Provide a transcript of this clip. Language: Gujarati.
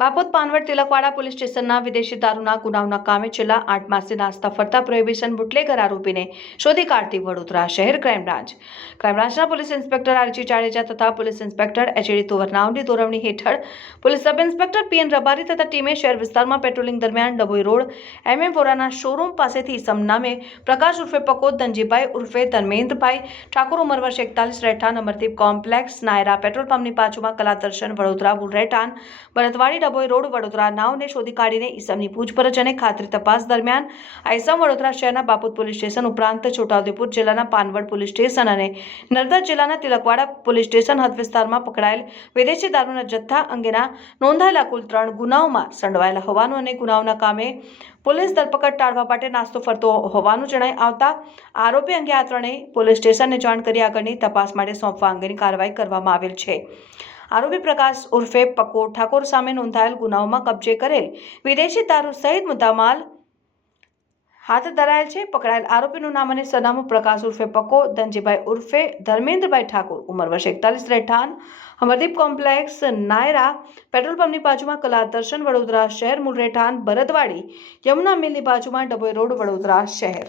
બાપોદ પાનવડ તિલકવાડા પોલીસ સ્ટેશનના વિદેશી દારૂના ગુનાઓના કામે છેલ્લા આઠ માસથી નાસ્તા ફરતા પ્રોહિબિશન બુટલેગર આરોપીને શોધી કાઢતી વડોદરા શહેર ક્રાઇમ બ્રાન્ચ. ક્રાઇમ બ્રાન્ચના પોલીસ ઇન્સ્પેક્ટર આરજી જાડેજા તથા પોલીસ ઇન્સ્પેક્ટર એચડી તોવરનાઓની દોરવણી હેઠળ police sub inspector PN Rabari તથા ટીમે શહેર વિસ્તારમાં પેટ્રોલિંગ દરમિયાન ડભોઈ રોડ એમએમ વોરાના શોરૂમ પાસેથી સમનામે પ્રકાશ ઉર્ફે પકોત ધનજીભાઈ ઉર્ફે ધર્મેન્દ્રભાઈ, ઠાકોર ઉંમર વર્ષ એકતાલીસ, રહેઠાણ અમરદીપ કોમ્પ્લેક્સ, નાયરા પેટ્રોલ પંપની બાજુમાં કલા દર્શન, વડોદરા બુલ રહેઠાણ ભરતવાડી ડભોઈ રોડ વડોદરા નાવને શોધી કાઢીને ઈસમની પૂછપરછ અને ખાતરી તપાસ દરમિયાન આ વડોદરા શહેરના બાપુત પોલીસ સ્ટેશન ઉપરાંત છોટાઉદેપુર જિલ્લાના પાનવડ પોલીસ સ્ટેશન અને નર્મદા જિલ્લાના તિલકવાડા પોલીસ સ્ટેશન હદ વિસ્તારમાં પકડાયેલ વિદેશી દારૂના જથ્થા અંગેના નોંધાયેલા કુલ ત્રણ ગુનાઓમાં સંડવાયેલા હોવાનું અને ગુનાઓના કામે પોલીસ ધરપકડ ટાળવા માટે નાસ્તો ફરતો હોવાનું જણાઈ આવતા આરોપી અંગે આ ત્રણેય પોલીસ સ્ટેશનને જાણ કરી આગળની તપાસ માટે સોંપવા અંગેની કાર્યવાહી કરવામાં આવેલ છે. આરોપી પ્રકાશ ઉર્ફે પકો ઠાકોર સામે નોંધાયેલ ગુનાઓમાં કબજે કરેલ વિદેશી દારૂ સહિત મુદ્દામાલ હાથ ધરાયેલ છે. પકડાયેલ આરોપીનું નામ અને સરનામું પ્રકાશ ઉર્ફે પકો, ધનજીભાઈ ઉર્ફે ધર્મેન્દ્રભાઈ ઠાકોર. ઉંમર વર્ષ એકતાલીસ, રહેઠાણ, અમરદીપ કોમ્પ્લેક્સ, નાયરા, પેટ્રોલ પંપની બાજુમાં કલા દર્શન વડોદરા શહેર, મૂળ રહેઠાણ, ભરતવાડી, યમુના મિલની બાજુમાં ડભોઈ રોડ, વડોદરા શહેર.